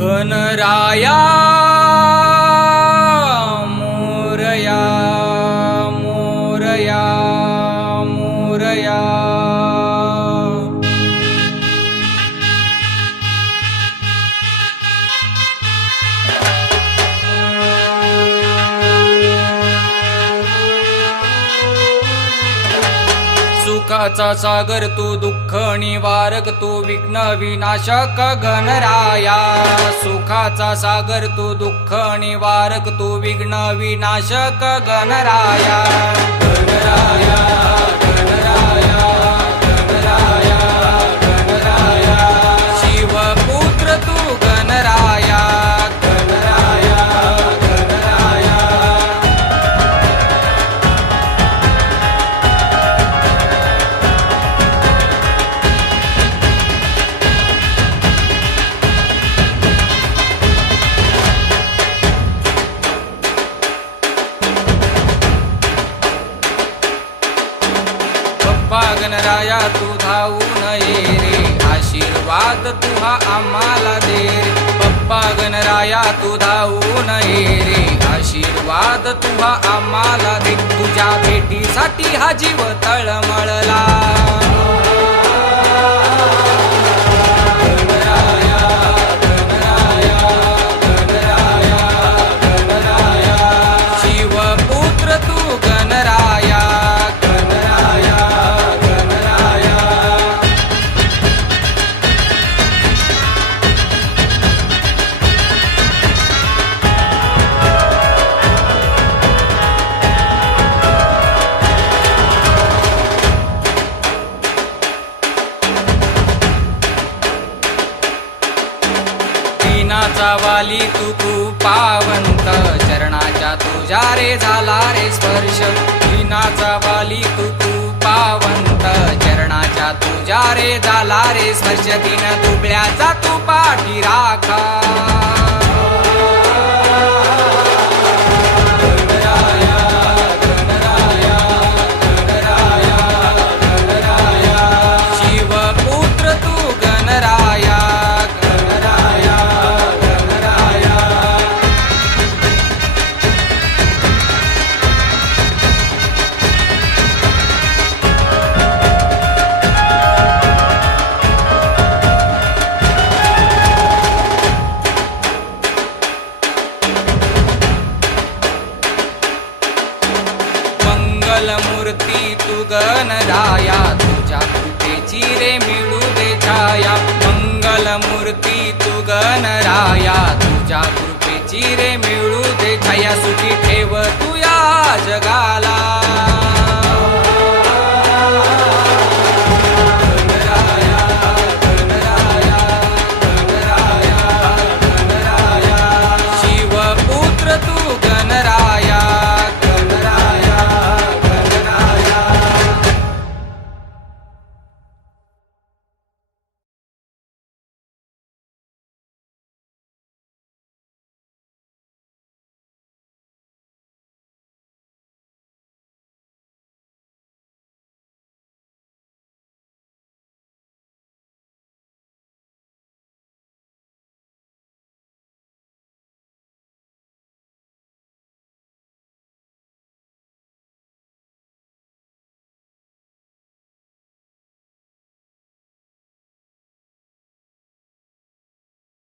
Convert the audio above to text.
गणराया मोरया मोरया मोरया सुखाचा सागर तू दुःख निवारक तू विघ्न विनाशक गणराया सुखाचा सागर तू दुःख निवारक तू विघ्न विनाशक गणराया गणराया गणराया गणराया गणराया शिवपुत्र तू गणराया गणराया गणराया बाप्पा गणराया तू धावून ये रे आशीर्वाद तुहा आम्हाला दे रे बाप्पा गणराया तू धावून ये रे आशीर्वाद तुहा आम्हाला दे तुझ्या भेटीसाठी हा जीव तळमळला गणराया गणराया गणराया गणराया शिवपुत्र तू गणराया गणराया गणराया दीनाचा वाली तू पावंत चरणाच्या तुझ्या रे झाला रे स्पर्श दीनाचा वाली तू पावंत चरणाच्या तुझ्या रे झाला रे स्पर्श दिन दुबळ्याचा तू पाठी राखा गणराया गणराया गणराया गणराया शिवपुत्र तू गणराया गणराया गणराया मंगलमूर्ती तू गणराया तुझ्या कृपेची रे मिळू दे छाया मंगलमूर्ती तू गणराया तुझ्या कृपेची रे मिळू दे छाया सुखी ठेव तू या जगाला